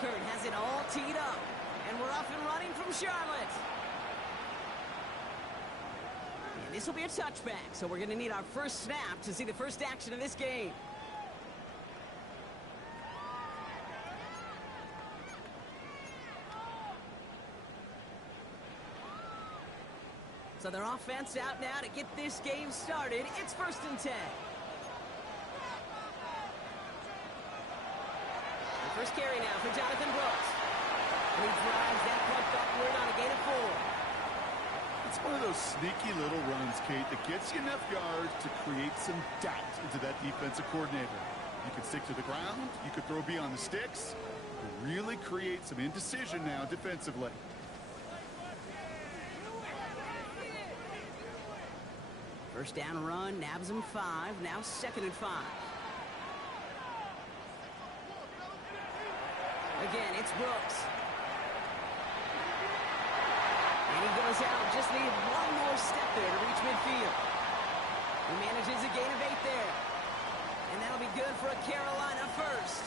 Kurt has it all teed up. And we're off and running from Charlotte. And this will be a touchback, so we're going to need our first snap to see the first action of this game. So their offense out now to get this game started. It's 1st and 10. The first carry now for Jonathan Brooks. And he drives that punt backward on a gain of 4. It's one of those sneaky little runs, Kate, that gets you enough yards to create some doubt into that defensive coordinator. You can stick to the ground. You could throw beyond the sticks. Really create some indecision now defensively. First down run, nabs him 5, now 2nd and 5. Again, it's Brooks. And he goes out, just need one more step there to reach midfield. He manages a gain of 8 there. And that'll be good for a Carolina first.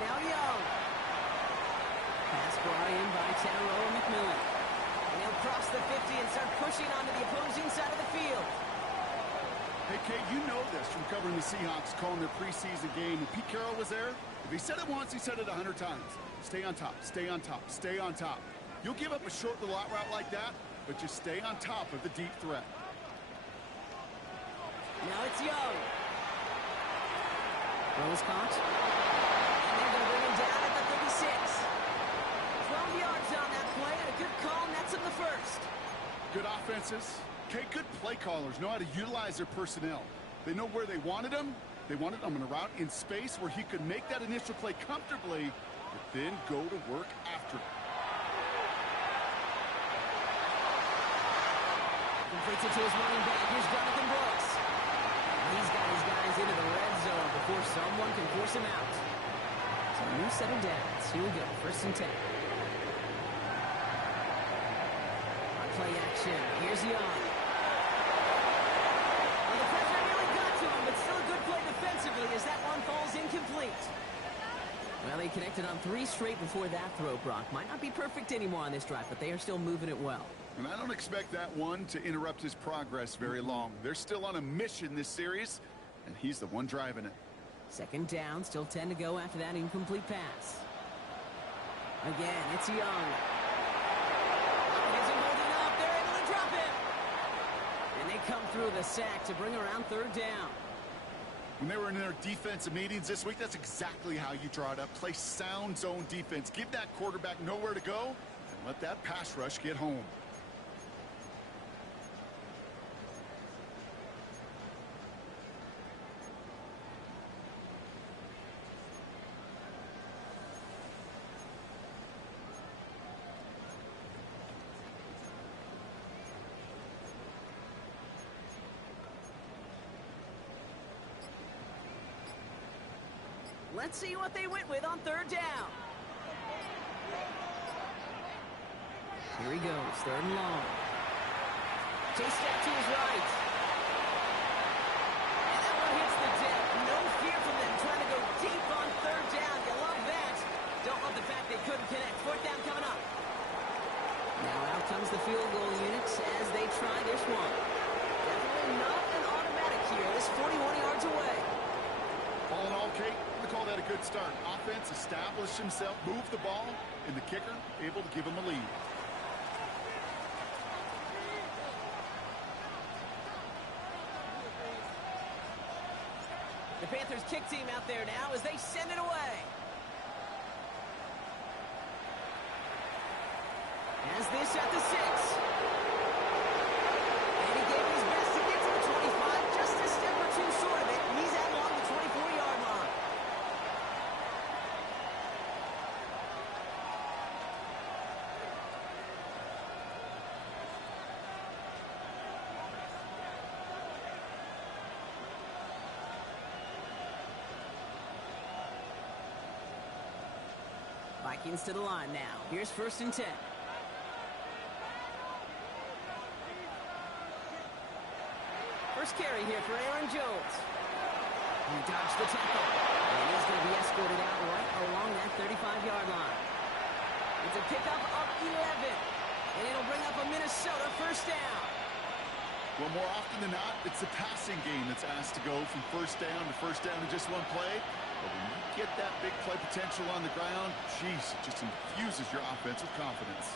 Now Young. Pass brought in by Tanaroa McMillan. And he'll cross the 50 and start pushing onto the opposing side of the field. Hey, Kate, you know this from covering the Seahawks, calling their preseason game. When Pete Carroll was there, if he said it once, he said it 100 times. Stay on top, stay on top, stay on top. You'll give up a short little out route like that, but just stay on top of the deep threat. Now it's Young. Rose caught. And they're going to bring him down at the 36. 12 yards on that play, and a good call nets him the first. Good offenses. Okay, good play callers know how to utilize their personnel. They know where they wanted him. They wanted him on a route in space where he could make that initial play comfortably, but then go to work after it. Completes it to his running back. Here's Jonathan Brooks. And he's got his guys into the red zone before someone can force him out. So a new set of downs. Here we go, 1st and 10. On play action, here's Young. Well, the pressure nearly got to him, but still a good play defensively as that one falls incomplete. Well, they connected on 3 straight before that throw, Brock. Might not be perfect anymore on this drive, but they are still moving it well. And I don't expect that one to interrupt his progress very long. They're still on a mission this series, and he's the one driving it. 2nd down, still 10 to go after that incomplete pass. Again, it's Young. Isn't holding up. They're able to drop him. And they come through the sack to bring around 3rd down. When they were in their defensive meetings this week, that's exactly how you draw it up. Play sound zone defense. Give that quarterback nowhere to go, and let that pass rush get home. Let's see what they went with on 3rd down. Here he goes, 3rd and long. Chase step to his right. And that one hits the deck. No fear from them trying to go deep on 3rd down. You love that. Don't love the fact they couldn't connect. 4th down coming up. Now out comes the field goal unit as they try this one. Definitely not an automatic here. This 41 yards away. All in all, Kate, we call that a good start. Offense established himself, moved the ball, and the kicker able to give him a lead. The Panthers kick team out there now as they send it away. As this at the 6. And he gave his best to get to the 25, just a step or 2 short of it. He's out along the 24-yard line. Vikings to the line now. Here's 1st and 10. First carry here for Aaron Jones. He dodged the tackle. And he's going to be escorted out right along that 35-yard line. It's a pickup of 11. And it'll bring up a Minnesota first down. Well, more often than not, it's the passing game that's asked to go from first down in just one play. But when you get that big play potential on the ground, geez, it just infuses your offense with confidence.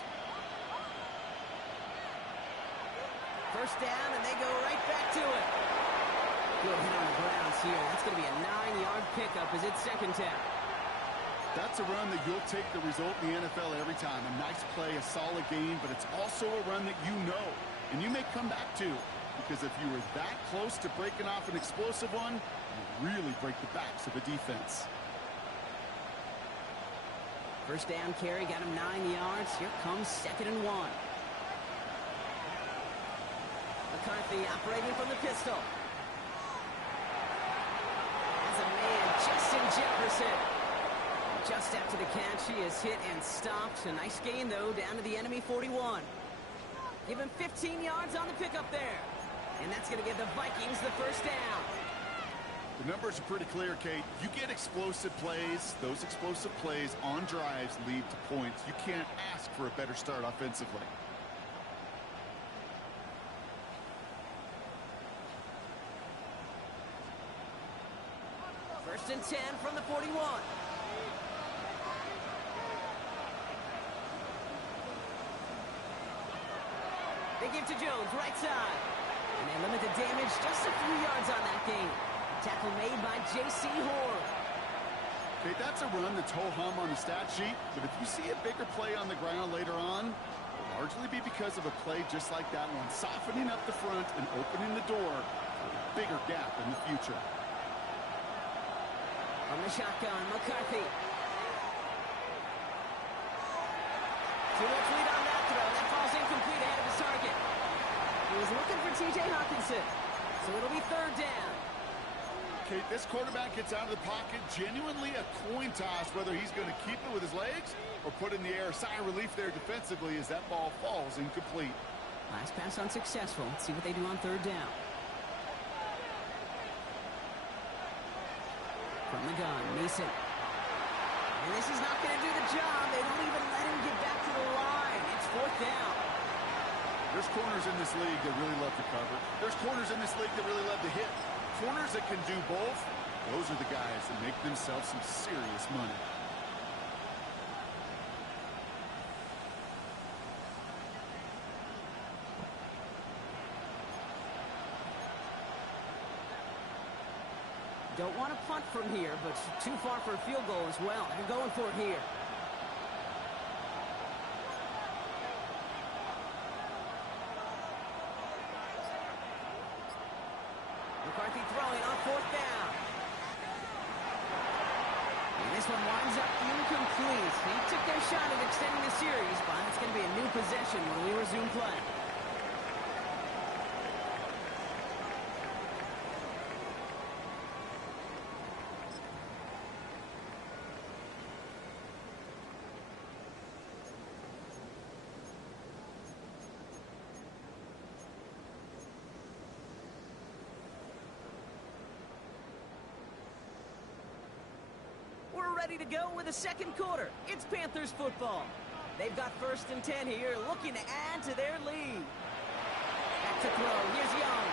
First down, and they go right back to it. Good hit on the grounds here. That's going to be a 9-yard pickup as it's second down. That's a run that you'll take the result in the NFL every time. A nice play, a solid game, but it's also a run that you know. And you may come back to, because if you were that close to breaking off an explosive one, you really break the backs of the defense. First down carry, got him 9 yards. Here comes 2nd and 1. McCarthy operating from the pistol. As a man, Justin Jefferson. Just after the catch, he is hit and stopped. A nice gain, though, down to the enemy 41. Give him 15 yards on the pickup there. And that's going to give the Vikings the first down. The numbers are pretty clear, Kate. You get explosive plays. Those explosive plays on drives lead to points. You can't ask for a better start offensively. First and 10 from the 41. They give to Jones, right side. And they limit the damage just a few yards on that gain. Tackle made by J.C. Horn. Okay, that's a run that's ho-hum on the stat sheet, but if you see a bigger play on the ground later on, it'll largely be because of a play just like that one, softening up the front and opening the door for a bigger gap in the future. On the shotgun, McCarthy. Too much lead on that throw. That falls incomplete ahead of his target. He was looking for T.J. Hawkinson, so it'll be third down. Okay, this quarterback gets out of the pocket, genuinely a coin toss whether he's going to keep it with his legs or put in the air. Sigh of relief there defensively as that ball falls incomplete. Last pass unsuccessful. Let's see what they do on third down. From the gun, Mason. And this is not going to do the job. They don't even let him get back to the line. It's fourth down. There's corners in this league that really love to cover. There's corners in this league that really love to hit. Corners that can do both, those are the guys that make themselves some serious money. Don't want to punt from here, but too far for a field goal as well. They're going for it here. McCarthy throwing on fourth down. And this one winds up incomplete. He took their shot at extending the series, but it's going to be a new possession when we resume play. We're ready to go with the second quarter. It's Panthers football. They've got first and 10 here, looking to add to their lead. Back to throw. Here's Young.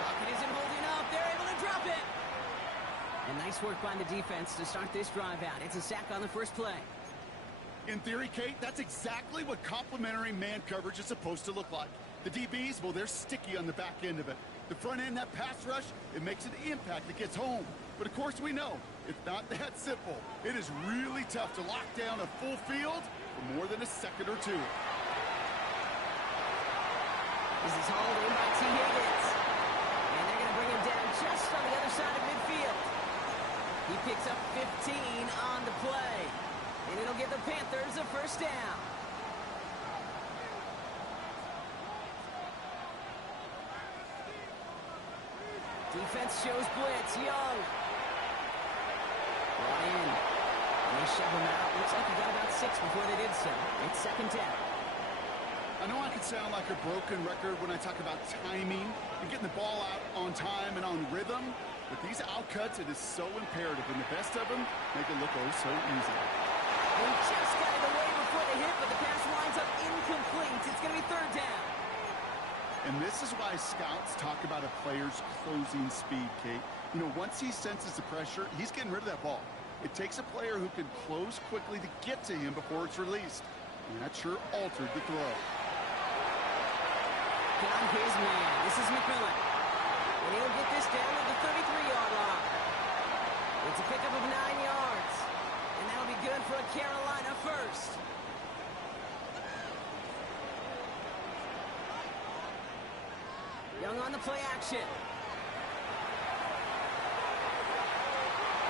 Pocket isn't holding up. They're able to drop it. And nice work by the defense to start this drive out. It's a sack on the first play. In theory, Kate, that's exactly what complementary man coverage is supposed to look like. The DBs, well, they're sticky on the back end of it. The front end, that pass rush, it makes an impact that gets home. But of course we know, it's not that simple. It is really tough to lock down a full field for more than a second or two. This is hauled in by T. Higgins. And they're going to bring him down just on the other side of midfield. He picks up 15 on the play. And it'll give the Panthers a first down. Defense shows blitz. Young. Brought in. And they shove him out. Looks like he got about 6 before they did so. It's second down. I know I can sound like a broken record when I talk about timing and getting the ball out on time and on rhythm, With these outcuts, it is so imperative, and the best of them make it look oh so easy. He just got it away before the hit, but the pass winds up incomplete. It's going to be third down. And this is why scouts talk about a player's closing speed, Kate. You know, once he senses the pressure, he's getting rid of that ball. It takes a player who can close quickly to get to him before it's released. And that sure altered the throw. Got his man. This is McMillan. And he'll get this down to the 33-yard line. It's a pickup of 9 yards. And that'll be good for a Carolina first. Young on the play action.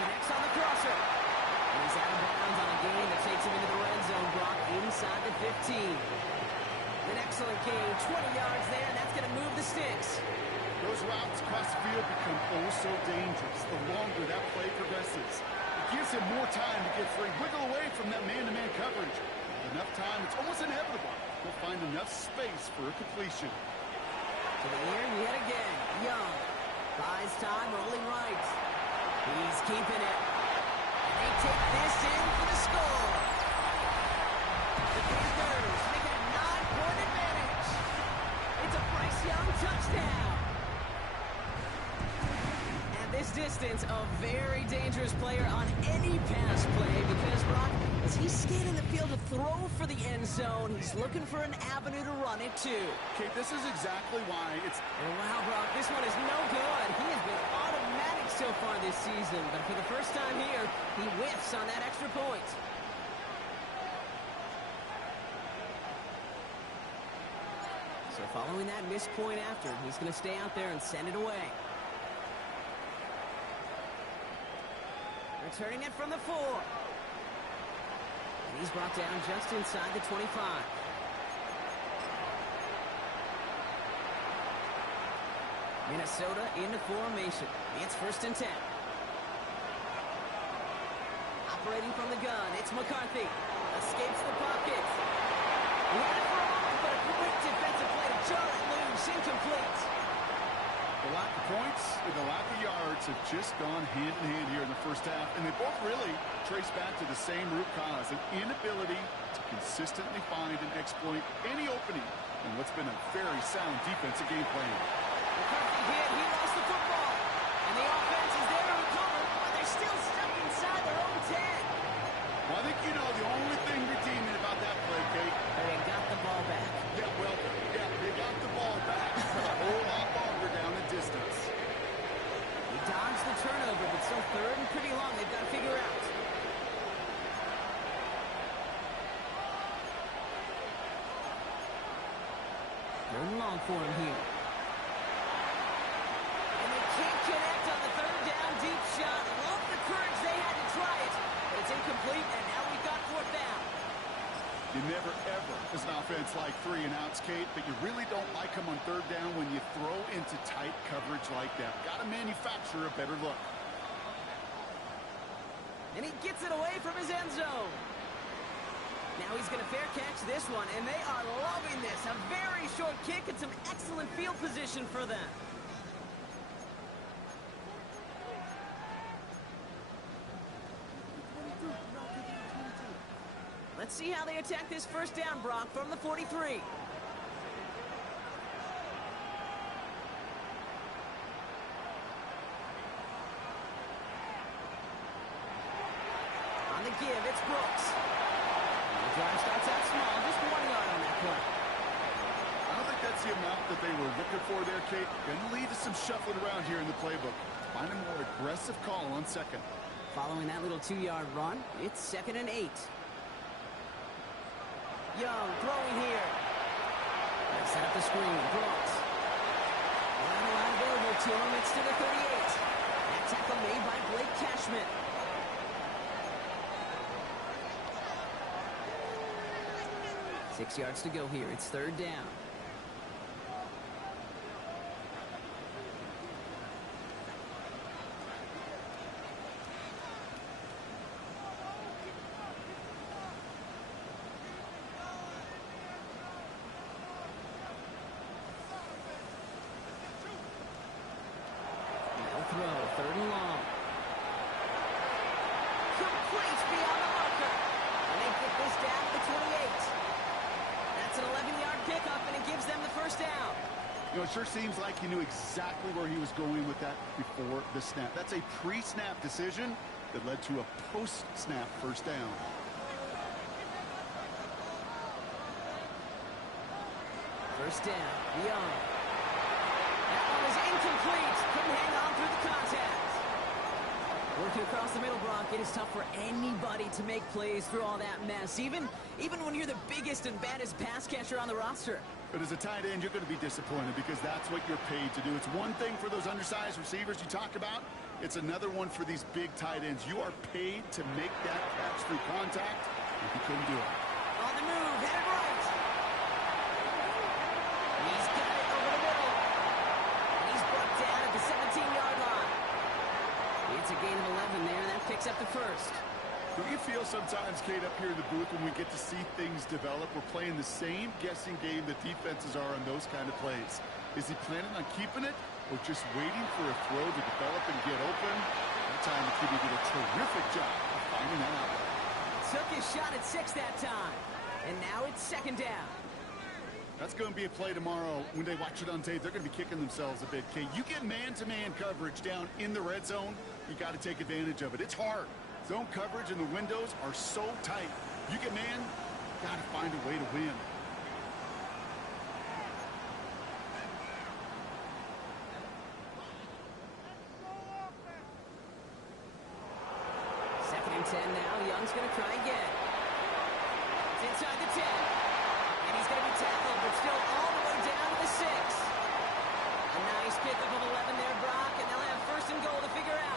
Connects on the crosser. And he's out of bounds on a gain that takes him into the red zone. Brock inside the 15. An excellent gain, 20 yards there, and that's going to move the sticks. Those routes across the field become oh so dangerous the longer that play progresses. It gives him more time to get free, wiggle away from that man-to-man coverage. With enough time, it's almost inevitable. He'll find enough space for a completion. To the air yet again. Young buys time, rolling right. He's keeping it. And they take this in for the score. The Panthers make it a 9-point advantage. It's a Bryce Young touchdown. And this distance, a very dangerous player on any pass play because, Brock, as he's scanning the field to throw for the end zone, he's looking for an avenue to run it to. Kate, this is exactly why it's... And wow, Brock, this one is no good. He has been automatic so far this season, but for the first time here, he whiffs on that extra point. So following that missed point after, he's going to stay out there and send it away. Returning it from the 4. And he's brought down just inside the 25. Minnesota into formation. It's 1st and 10. Operating from the gun, it's McCarthy. Escapes the pocket. He had it for a moment, but a great defensive play to jar it loose. Incomplete. The lack of points and the lack of yards have just gone hand in hand here in the first half, and they both really trace back to the same root cause, an inability to consistently find and exploit any opening in what's been a very sound defensive game plan. McCarthy hit, he lost the football, and the offense is there to recover, but they're still stuck inside their own 10. Well, I think you know the only thing redeeming about that play, Kate. They got the ball back. Yeah, well, yeah, they got the ball back for a whole lot longer down the distance. He dodged the turnover, but still third and pretty long. They've got to figure out. Third and long for him here. And they can't connect on the third down deep shot. Love the courage they had to try it, but it's incomplete, and now we've got 4th down. You never, ever, as an offense, like 3 and outs, Kate, but you really don't like them on third down when you throw into tight coverage like that. Got to manufacture a better look. And he gets it away from his end zone. Now he's going to fair catch this one, and they are loving this. A very short kick and some excellent field position for them. Let's see how they attack this first down, Brock, from the 43. On the give, it's Brooks. The drive starts out small, just 1 yard on that play. I don't think that's the amount that they were looking for there, Kate. Going to lead to some shuffling around here in the playbook. Find a more aggressive call on second. Following that little 2-yard run, it's 2nd and 8. Young throwing here. They set up the screen. Brooks. Line available to him. It's to the 38. That tackle made by Blake Cashman. Six yards to go here. It's 3rd down. Throw, 3rd and know, it sure seems like he knew exactly where he was going with that before the snap. That's a pre-snap decision that led to a post-snap first down. First down, Young. That one is incomplete. Couldn't hang on through the contact. Working across the middle, Brock, it is tough for anybody to make plays through all that mess, even when you're the biggest and baddest pass catcher on the roster. But as a tight end, you're going to be disappointed because that's what you're paid to do. It's one thing for those undersized receivers you talk about. It's another one for these big tight ends. You are paid to make that catch through contact, and he couldn't do it. On the move, headed right. He's got it over the middle. And he's brought down at the 17-yard line. It's a gain of 11 there, and that picks up the first. Don't you feel sometimes, Kate, up here in the booth when we get to see things develop, we're playing the same guessing game that defenses are on those kind of plays? Is he planning on keeping it or just waiting for a throw to develop and get open? That time the QB did a terrific job of finding that out. Took his shot at 6 that time. And now it's second down. That's going to be a play tomorrow. When they watch it on tape, they're going to be kicking themselves a bit, Kate. You get man-to-man coverage down in the red zone, you got to take advantage of it. It's hard. Zone coverage and the windows are so tight. You get man, got to find a way to win. Second and 10 now. Young's going to try again. It's inside the 10. And he's going to be tackled, but still all the way down to the 6. A nice pickup of 11 there, Brock, and they'll have first and goal to figure out.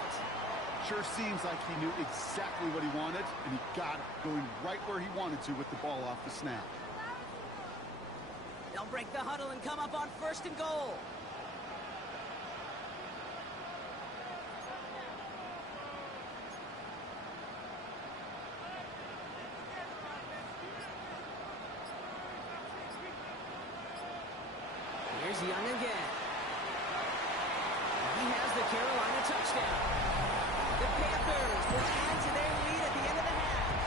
Sure seems like he knew exactly what he wanted, and he got it, going right where he wanted to with the ball off the snap. They'll break the huddle and come up on first and goal. Here's Young again. He has the Carolina touchdown. The Panthers will add to their lead at the end of the half.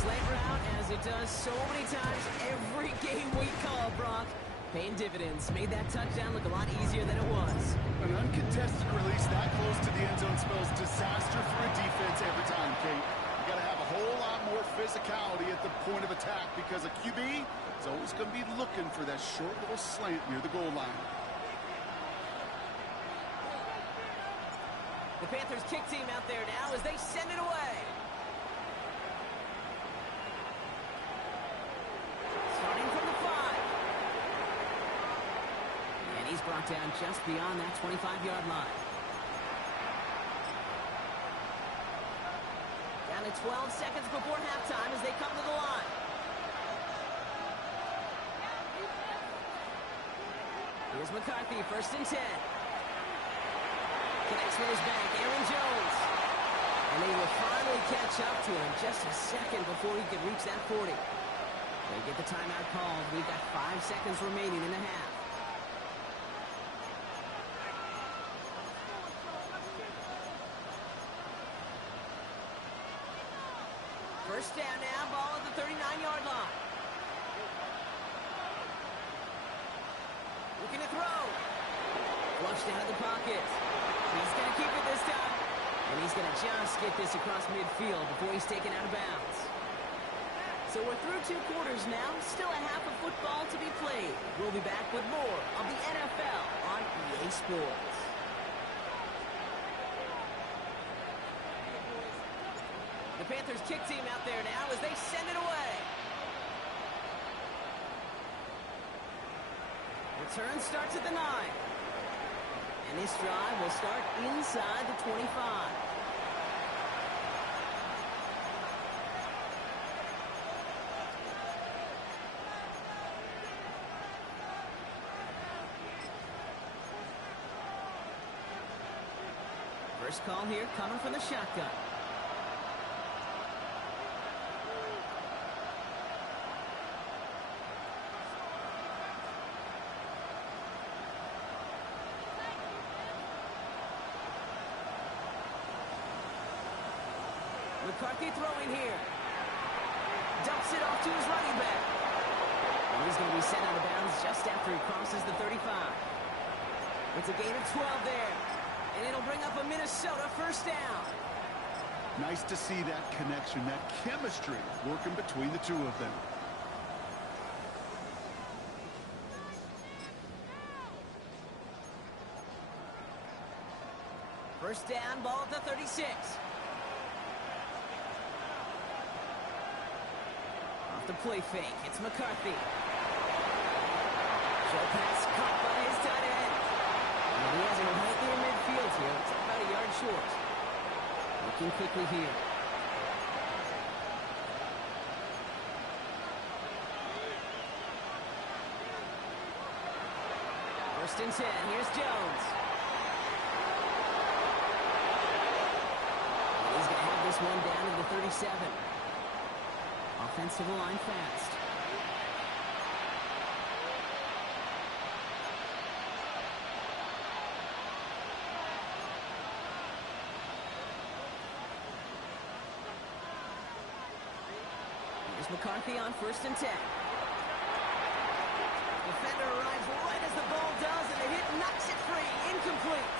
Slant route, as it does so many times every game we call, Brock. Paying dividends. Made that touchdown look a lot easier than it was. An uncontested release that close to the end zone spells disaster for a defense every time, Kate. You got to have a whole lot more physicality at the point of attack because a QB is always going to be looking for that short little slant near the goal line. The Panthers kick team out there now as they send it away. Starting from the 5. And he's brought down just beyond that 25-yard line. Down to 12 seconds before halftime as they come to the line. Here's McCarthy, first and 10. Connects with his back, Aaron Jones. And they will finally catch up to him just a second before he could reach that 40. They get the timeout called. We've got 5 seconds remaining in the half. First down now, ball at the 39-yard line. Looking to throw. Flushed out of the pocket. He's going to keep it this time. And he's going to just get this across midfield before he's taken out of bounds. So we're through 2 quarters now. Still a half of football to be played. We'll be back with more of the NFL on EA Sports. The Panthers kick team out there now as they send it away. Return starts at the 9. And this drive will start inside the 25. First call here coming from the shotgun. McCarthy throwing here. Dumps it off to his running back. And he's going to be sent out of bounds just after he crosses the 35. It's a gain of 12 there. And it'll bring up a Minnesota first down. Nice to see that connection, that chemistry working between the two of them. First down, ball at the 36. Off the play fake, it's McCarthy. Short pass caught by his tight end. And he has it right near midfield here. It's about a yard short. Looking quickly here. First and 10, here's Jones. He's going to have this one down to the 37. Offensive line fast. Here's McCarthy on first and 10. Defender arrives right as the ball does, and the hit knocks it free. Incomplete.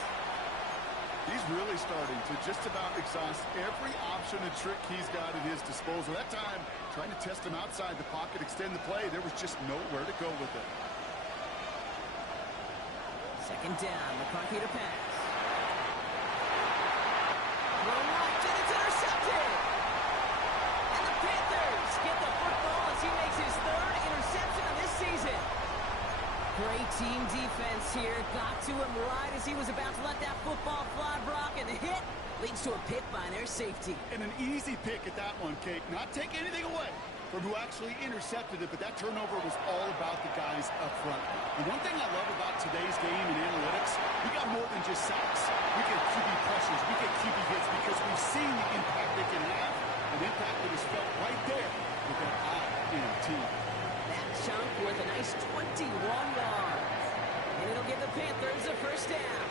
He's really starting to just about exhaust every option and trick he's got at his disposal. That time, trying to test him outside the pocket, extend the play, there was just nowhere to go with it. Second down, McCarthy to pass. Thrown right, and it's intercepted. And the Panthers get the football as he makes his third interception of this season. Great team defense here. Got to him right as he was about to let that football fly, Brock, and the hit leads to a pick by their safety. And an easy pick at that one, Kate. Not take anything away from who actually intercepted it, but that turnover was all about the guys up front. And one thing I love about today's game in analytics, we got more than just sacks. We get QB pressures, we get QB hits, because we've seen the impact they can have, an impact that is felt right there with that INT. That chunk worth a nice 21 yards. And it'll give the Panthers a first down.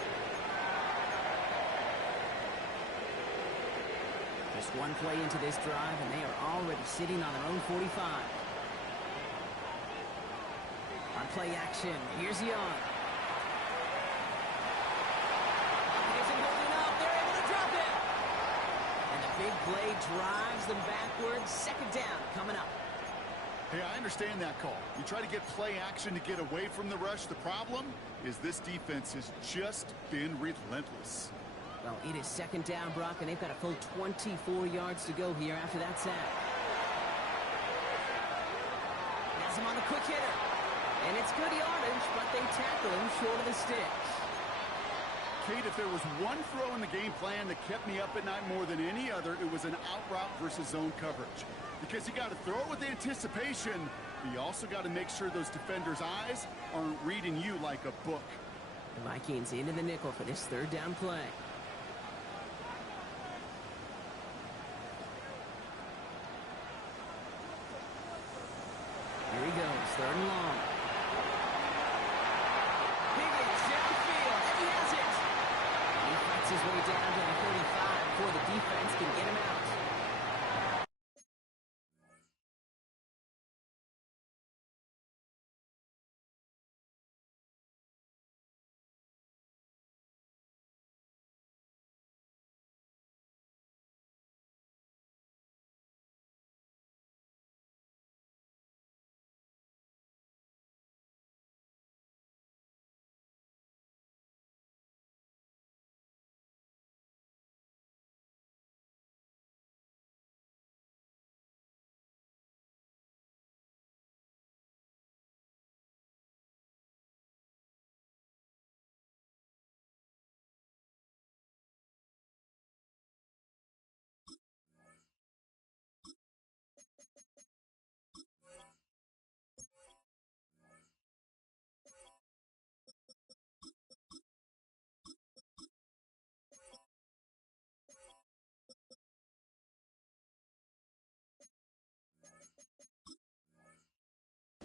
Just one play into this drive, and they are already sitting on their own 45. On play action, here's Young. Isn't holding up, they're able to drop it. And the big play drives them backwards. Second down coming up. Hey, I understand that call. You try to get play action to get away from the rush. The problem is this defense has just been relentless. Well, it is second down, Brock, and they've got a full 24 yards to go here after that sack. Has him on a quick hitter. And it's good yardage, but they tackle him short of the sticks. Kate, if there was one throw in the game plan that kept me up at night more than any other, it was an out route versus zone coverage. Because you got to throw it with anticipation, but you also got to make sure those defenders' eyes aren't reading you like a book. The Vikings into the nickel for this third down play. Here he goes, third and long. Higgins downfield, and he has it. And he fights his way down to the 35 before the defense can get him out.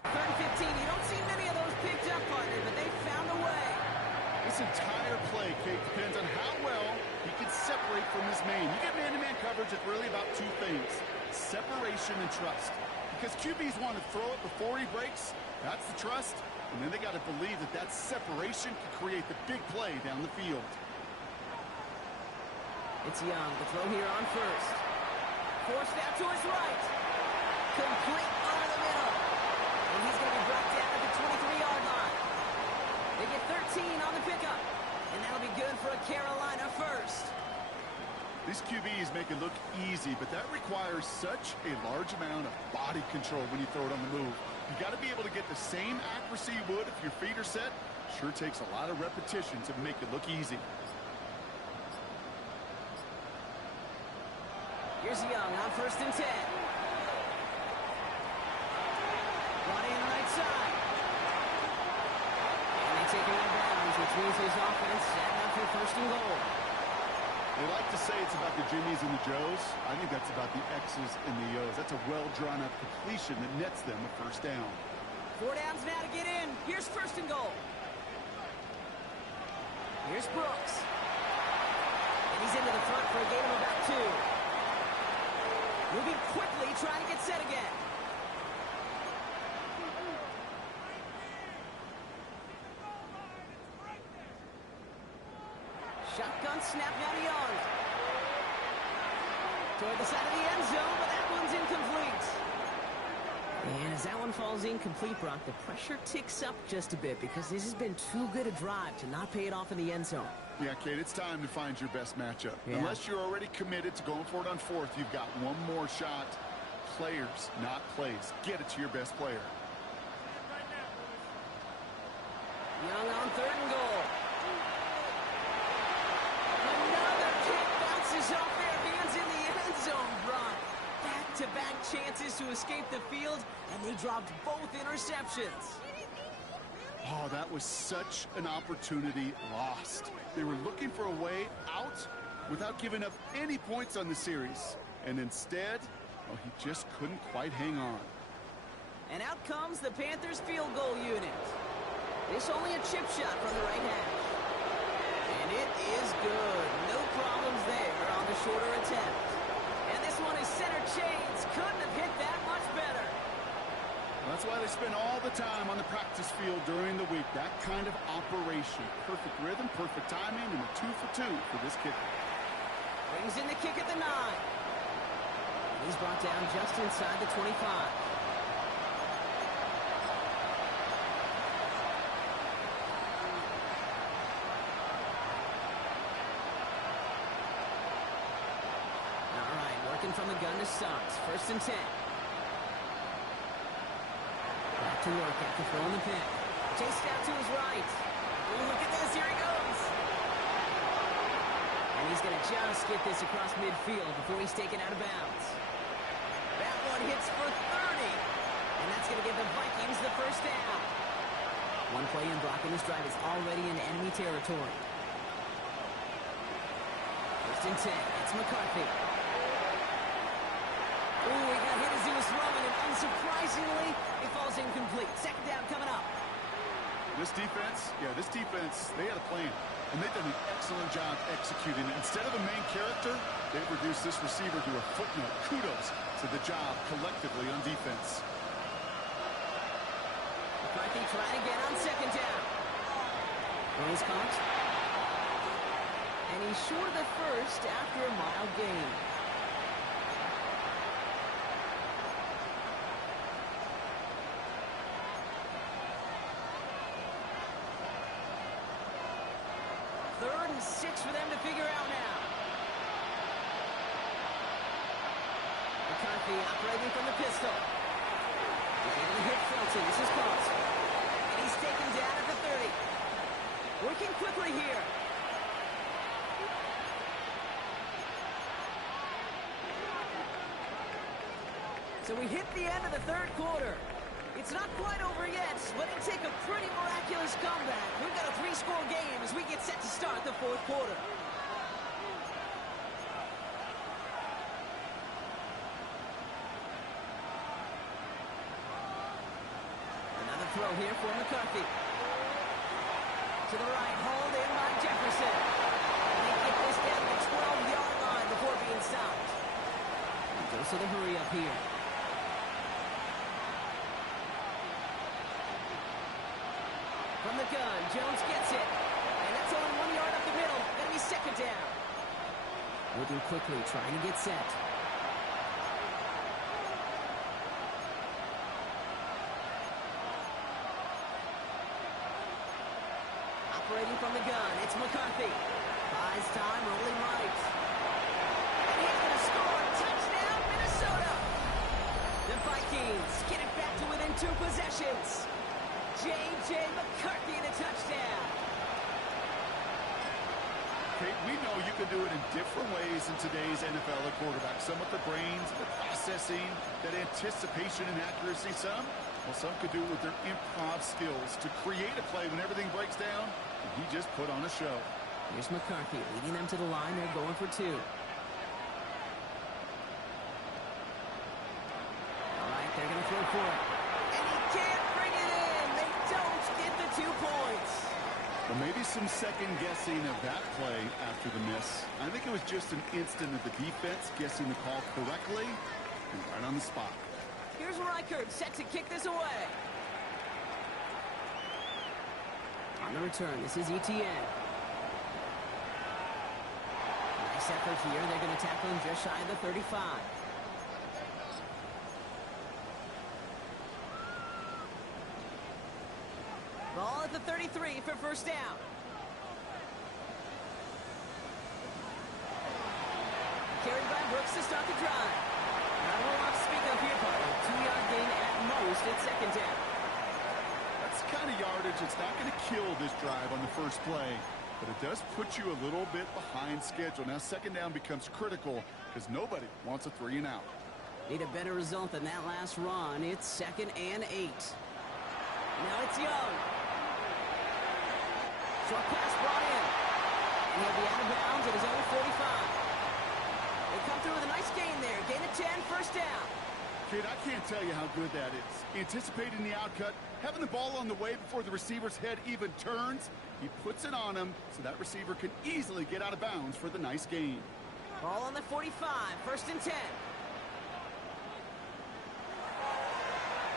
Third and 15. You don't see many of those picked up, partner, but they found a way. This entire play, Kate, depends on how well he can separate from his man. You get man-to-man coverage, it's really about two things: separation and trust. because QBs want to throw it before he breaks. That's the trust. And then they got to believe that that separation can create the big play down the field. It's Young. The throw here on first. Forced out to his right. Complete over the middle. And he's going to be brought down at the 23-yard line. They get 13 on the pickup. And that'll be good for a Carolina first. These QBs make it look easy, but that requires such a large amount of body control when you throw it on the move. You got to be able to get the same accuracy you would if your feet are set. Sure takes a lot of repetition to make it look easy. Here's Young on 1st and 10. Brought in right side. And they take him out of bounds, which means his offense set up for 1st and goal. They like to say it's about the Jimmies and the Joes. I think that's about the X's and the O's. That's a well-drawn-up completion that nets them a first down. 4 downs now to get in. Here's 1st and goal. Here's Brooks. And he's into the front for a gain of about 2. Moving quickly, trying to get set again. Shotgun snap now to Young. Toward the side of the end zone, but that one's incomplete. And as that one falls incomplete, Brock, the pressure ticks up just a bit because this has been too good a drive to not pay it off in the end zone. Yeah, Kate, it's time to find your best matchup. Yeah. Unless you're already committed to going for it on 4th, you've got one more shot. Players, not plays. Get it to your best player. Young on 3rd and goal. Another kick bounces off their hands in the end zone, Brock. Back-to-back chances to escape the field, and they dropped both interceptions. Oh, that was such an opportunity lost. They were looking for a way out without giving up any points on the series. And instead, oh, he just couldn't quite hang on. And out comes the Panthers field goal unit. This only a chip shot from the right hash. And it is good. No problems there on the shorter attempt. And this one is center chains. Couldn't have hit that much better. That's why they spend all the time on the practice field during the week. That kind of operation. Perfect rhythm, perfect timing, and a 2 for 2 for this kicker. Brings in the kick at the 9. He's brought down just inside the 25. All right, working from the gun to start. 1st and 10. Back to work after throwing the pick. Chased out to his right. Ooh, look at this. Here he goes. And he's going to just get this across midfield before he's taken out of bounds. That one hits for 30. And that's going to give the Vikings the first down. One play in blocking this drive is already in enemy territory. 1st and 10. It's McCarthy. Ooh, he got hit as he was throwing, and unsurprisingly, it falls incomplete. 2nd down coming up. This defense, they had a plan. And they've done an excellent job executing it. Instead of a main character, they've reduced this receiver to a footnote. Kudos to the job collectively on defense. McCarthy trying again on 2nd down. Throws caught. And he's short of the first after a mild gain. Third and 6 for them to figure out now. McCarthy operating from the pistol. Looking to hit Felton. This is caught. And he's taken down at the 30. Working quickly here. So we hit the end of the 3rd quarter. It's not quite over yet, but it'll take a pretty miraculous comeback. We've got a 3-score game as we get set to start the 4th quarter. Another throw here for McCarthy. To the right, hauled in by Jefferson. And they get this down to the 12-yard line before being stopped. He goes to the hurry up here. From the gun, Jones gets it. And that's only 1 yard up the middle. Gonna be second down. Moving quickly, trying to get set. Operating from the gun, it's McCarthy. Buys time, rolling right. And he's going to score. Touchdown, Minnesota! The Vikings get it back to within 2 possessions. J.J. McCarthy in a touchdown. Kate, we know you can do it in different ways in today's NFL at quarterback. Some with the brains, the processing, that anticipation and accuracy. Some could do it with their improv skills to create a play when everything breaks down. And he just put on a show. Here's McCarthy leading them to the line. They're going for 2. All right, they're going to throw for it. And he can't bring it in. They don't get the 2 points. Well, maybe some second guessing of that play after the miss. I think it was just an instant of the defense guessing the call correctly and right on the spot. Here's Reichert set to kick this away. On the return, this is Etienne. Nice effort here. They're going to tackle him just shy of the 35. Ball at the 33 for first down. Carried by Brooks to start the drive. Now we'll have to speak up here, partner. 2-yard gain at most at second down. That's the kind of yardage it's not going to kill this drive on the first play, but it does put you a little bit behind schedule. Now second down becomes critical because nobody wants a 3 and out. Need a better result than that last run. It's 2nd and 8. Now it's Young. Short pass brought in. And he'll be out of bounds at his own 45. They come through with a nice gain there. Gain of 10, first down. Kid, I can't tell you how good that is. Anticipating the outcut, having the ball on the way before the receiver's head even turns. He puts it on him so that receiver can easily get out of bounds for the nice gain. Ball on the 45, 1st and 10.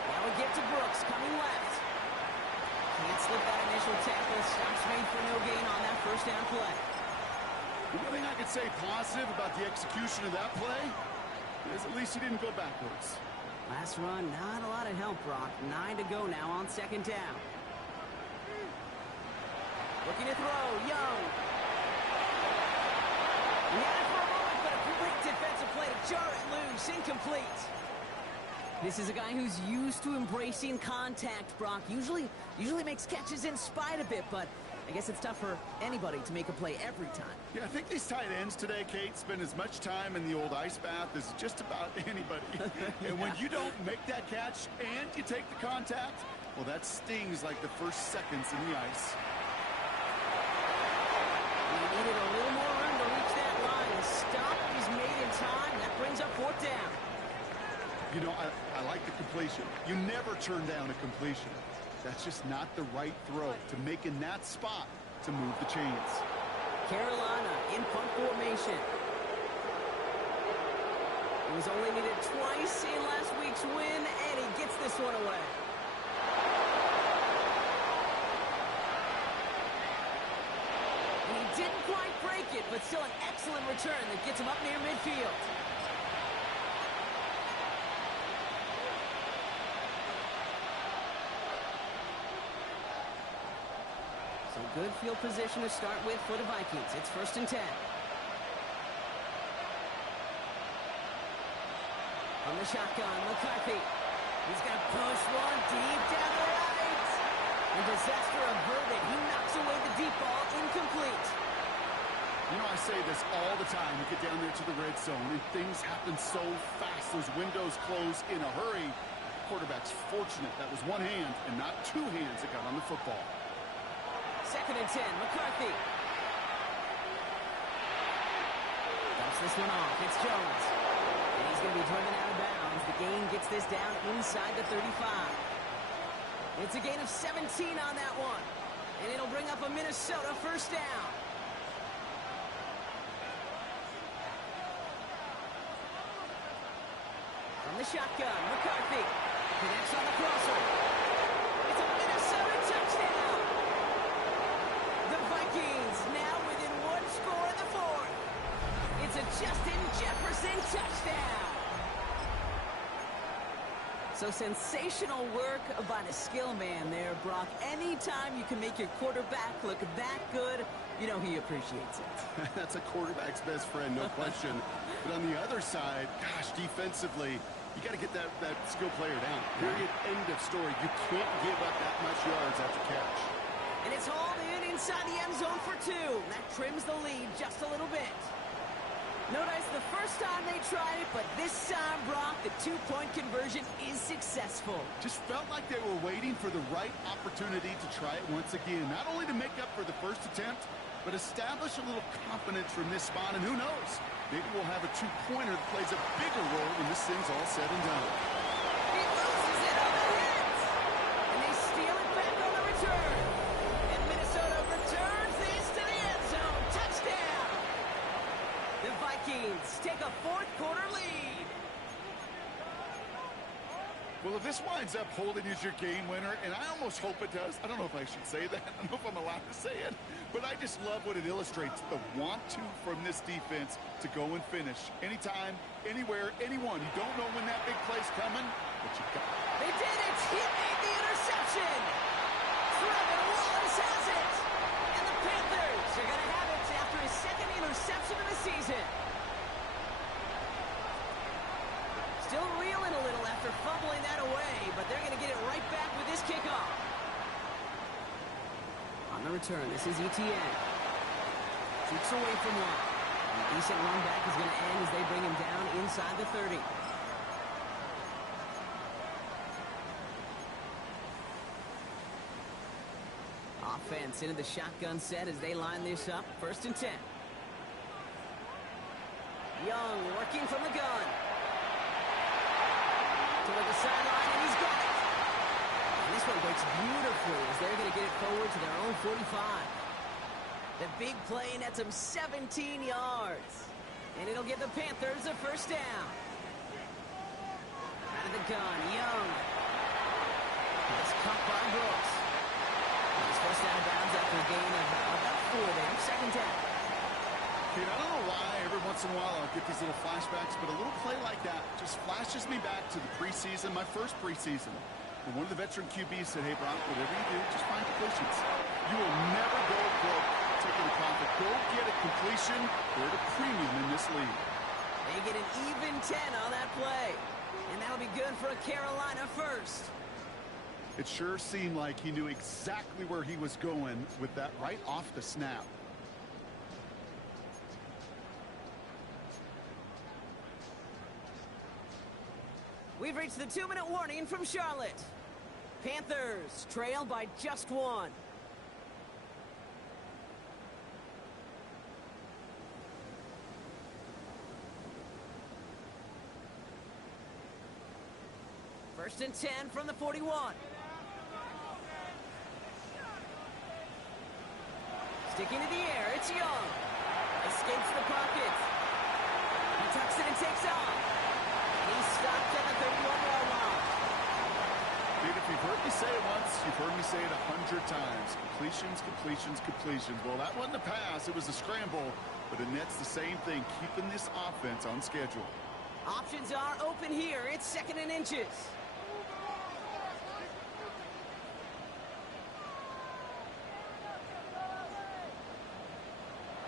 Now we get to Brooks, coming left. Can't slip that initial tackle. Stops made for no gain on that first down play. The only thing I could say positive about the execution of that play is at least he didn't go backwards. Last run, not a lot of help, Brock. 9 to go now on second down. Looking to throw, Young. He had it for a moment, but a great defensive play to jar it loose. Incomplete. This is a guy who's used to embracing contact, Brock. Usually makes catches in spite of it, but I guess it's tough for anybody to make a play every time. Yeah, I think these tight ends today, Kate, spend as much time in the old ice bath as just about anybody. And when you don't make that catch and you take the contact, well, that stings like the first seconds in the ice. He needed a little more room to reach that line. The stop is made in time. That brings up 4th down. You know, I like the completion. You never turn down a completion. That's just not the right throw to make in that spot to move the chains. Carolina in punt formation. He was only needed twice in last week's win, and he gets this one away. And he didn't quite break it, but still an excellent return that gets him up near midfield. So good field position to start with for the Vikings. It's 1st and 10. From the shotgun, McCarthy. He's got to push one deep down the right. And disaster averted. He knocks away the deep ball, incomplete. You know, I say this all the time. You get down there to the red zone, and things happen so fast. Those windows close in a hurry. Quarterback's fortunate that was one hand and not 2 hands that got on the football. 2nd and 10, McCarthy. Dumps this one off. It's Jones. And he's going to be driven out of bounds. The gain gets this down inside the 35. It's a gain of 17 on that one. And it'll bring up a Minnesota first down. From the shotgun, McCarthy connects on the crosser. It's a Minnesota touchdown. Vikings now within one score in the fourth. It's a Justin Jefferson touchdown. So sensational work by the skill man there, Brock. Anytime you can make your quarterback look that good, you know he appreciates it. That's a quarterback's best friend, no question. But on the other side, gosh, defensively, you got to get that skill player down. Period. End of story. You can't give up that much yards after catch. And it's hauled in inside the end zone for 2. That trims the lead just a little bit. Notice the first time they tried it, but this time, Brock, the 2-point conversion is successful. Just felt like they were waiting for the right opportunity to try it once again. Not only to make up for the first attempt, but establish a little confidence from this spot. And who knows, maybe we'll have a 2-pointer that plays a bigger role when this thing's all said and done. He loses it on the hit. And they steal it back on the return. And Minnesota returns this to the end zone. Touchdown. The Vikings take a fourth-quarter lead. Well, if this winds up holding as your game winner, and I almost hope it does. I don't know if I should say that. I don't know if I'm allowed to say it. But I just love what it illustrates, the want-to from this defense to go and finish. Anytime, anywhere, anyone. You don't know when that big play's coming, but you got it. They did it. He made the interception. Trevor Wallace has it. And the Panthers are going to have it after his second interception of the season. Still reeling a little after fumbling that away, but they're going to get it right back with this kickoff. On the return, this is ETN. Shoots away from one. And a decent run back is going to end as they bring him down inside the 30. Offense into the shotgun set as they line this up. 1st and 10. Young working from the gun. Toward the sideline, and he's got it. And this one breaks beautifully as they're going to get it forward to their own 45. The big play nets them 17 yards. And it'll give the Panthers a 1st down. Out of the gun, Young. It's caught by Brooks. He's forced out of bounds after a gain of about 4 there. 2nd down. I don't know why every once in a while I'll get these little flashbacks, but a little play like that just flashes me back to the preseason, my first preseason. And one of the veteran QBs said, hey, Brock, whatever you do, just find completions. You will never go broke taking a profit. Go get a completion. They're at a premium in this league. They get an even 10 on that play. And that'll be good for a Carolina 1st. It sure seemed like he knew exactly where he was going with that right off the snap. We've reached the 2-minute warning from Charlotte. Panthers trail by just 1. First and 10 from the 41. Sticking to the air, it's Young. Escapes the pocket. He tucks it and takes off. He's stopped at the 31-yard line. Dude, if you've heard me say it once, you've heard me say it 100 times. Completions, completions, completions. Well, that wasn't a pass. It was a scramble. But it nets the same thing, keeping this offense on schedule. Options are open here. It's 2nd and inches.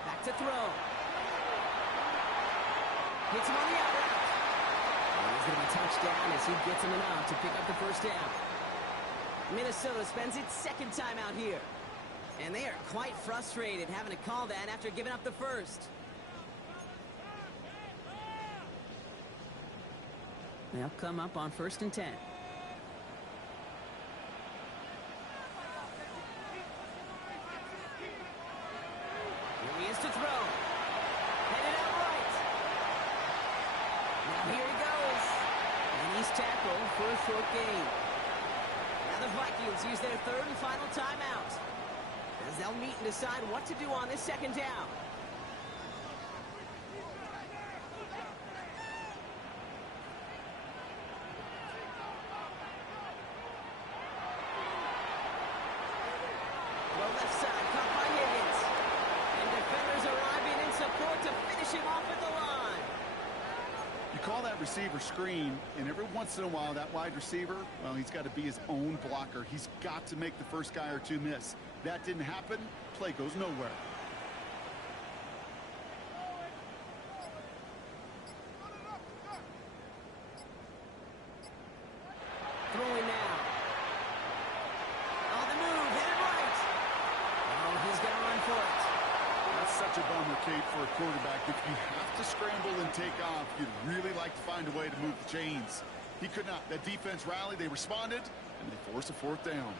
Back to throw. Hits him on the outer. He's going to be touchdown as he gets him enough to pick up the 1st down. Minnesota spends its 2nd time out here. And they are quite frustrated having to call that after giving up the 1st. They'll come up on 1st and 10. Here he is to throw. Headed out right. Now here he goes. And he's tackled for a short gain. Now the Vikings use their 3rd and final timeout, as they'll meet and decide what to do on this 2nd down. Well, left side, caught by Higgins. receiver screen, and every once in a while, that wide receiver, well, he's got to be his own blocker. He's got to make the first guy or two miss. That didn't happen. Play goes nowhere. Throwing now. On the move, hit it right. Oh, he's going to run for it. That's such a bummer, Kate, for a quarterback. If you have to scramble and take off, you'd really like to find a way to move the chains. He could not. That defense rallied, they responded, and they forced a fourth down.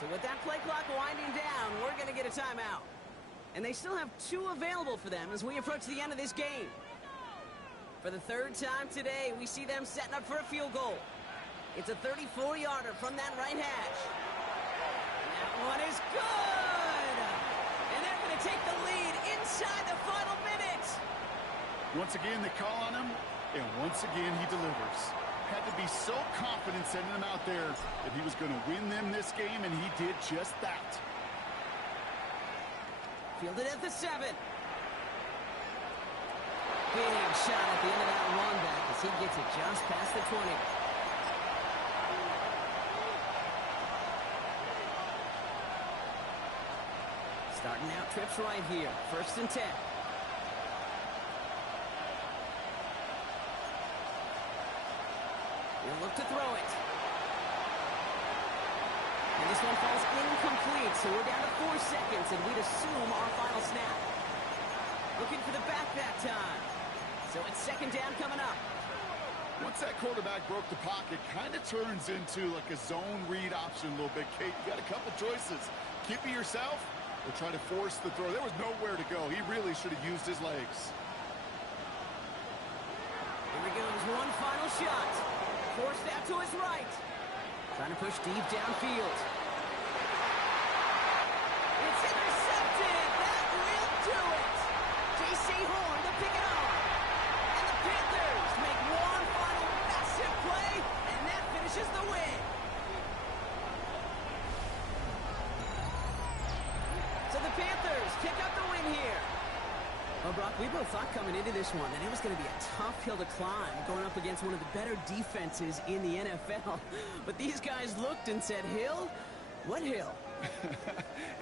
So with that play clock winding down, we're going to get a timeout. And they still have 2 available for them as we approach the end of this game. For the 3rd time today, we see them setting up for a field goal. It's a 34-yarder from that right hash. And that one is good! And they're going to take the lead inside the final minute. Once again, they call on him, and once again, he delivers. Had to be so confident sending him out there that he was going to win them this game, and he did just that. Fielded at the 7. Big shot at the end of that run back as he gets it just past the 20. Starting out trips right here. 1st and 10. He'll look to throw it. And this one falls incomplete, so we're down to 4 seconds, and we'd assume our final snap. Looking for the back that time. So it's 2nd down coming up. Once that quarterback broke the pocket, kind of turns into like a zone read option a little bit. Kate, you got a couple choices. Keep it yourself or try to force the throw. There was nowhere to go. He really should have used his legs. Here he goes, one final shot. Forced out to his right. Trying to push deep downfield. It's intercepted. That will do it. J.C. Horn to pick it up. And the Panthers make one final massive play, and that finishes the win. So the Panthers pick up the win here. Well, Brock, we both thought coming into this one that it was going to be a tough hill to climb going up against one of the better defenses in the NFL. But these guys looked and said, Hill? What hill?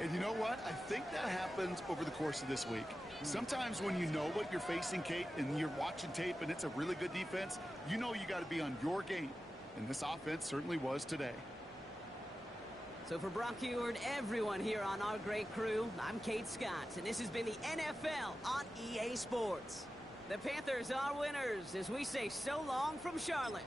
And you know what? I think that happens over the course of this week. Sometimes when you know what you're facing, Kate, and you're watching tape and it's a really good defense, you know you got to be on your game. And this offense certainly was today. So for Brock Heward, everyone here on our great crew, I'm Kate Scott, and this has been the NFL on EA Sports. The Panthers are winners as we say so long from Charlotte.